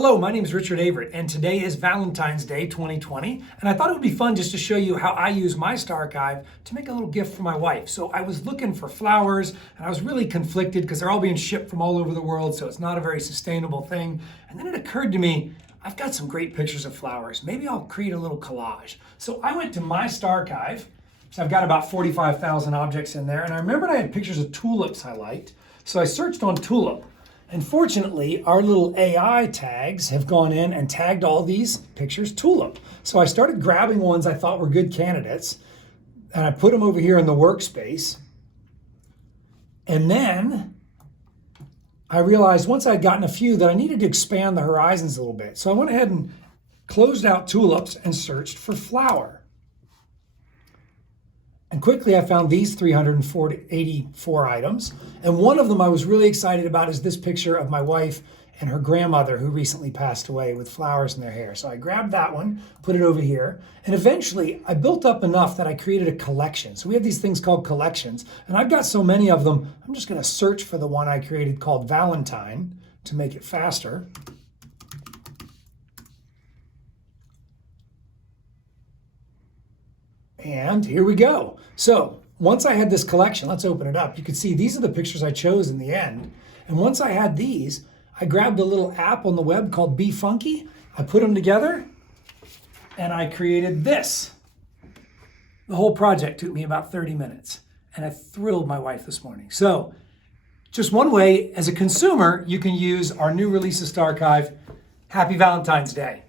Hello, my name is Richard Averitt, and today is Valentine's Day 2020, and I thought it would be fun just to show you how I use my Starchive to make a little gift for my wife. So I was looking for flowers, and I was really conflicted because they're all being shipped from all over the world, so it's not a very sustainable thing. And then it occurred to me, I've got some great pictures of flowers. Maybe I'll create a little collage. So I went to my Starchive, so I've got about 45,000 objects in there, and I remembered I had pictures of tulips I liked, so I searched on tulip. And fortunately, our little AI tags have gone in and tagged all these pictures tulip. So I started grabbing ones I thought were good candidates, and I put them over here in the workspace. And then I realized once I'd gotten a few that I needed to expand the horizons a little bit. So I went ahead and closed out tulips and searched for flower. And quickly I found these 384 items. And one of them I was really excited about is this picture of my wife and her grandmother who recently passed away with flowers in their hair. So I grabbed that one, put it over here, and eventually I built up enough that I created a collection. So we have these things called collections, and I've got so many of them, I'm just gonna search for the one I created called Valentine to make it faster. And here we go. So once I had this collection, let's open it up. You can see these are the pictures I chose in the end. And once I had these, I grabbed a little app on the web called Be Funky. I put them together and I created this. The whole project took me about 30 minutes and I thrilled my wife this morning. So just one way, as a consumer, you can use our new release of Starchive. Happy Valentine's Day.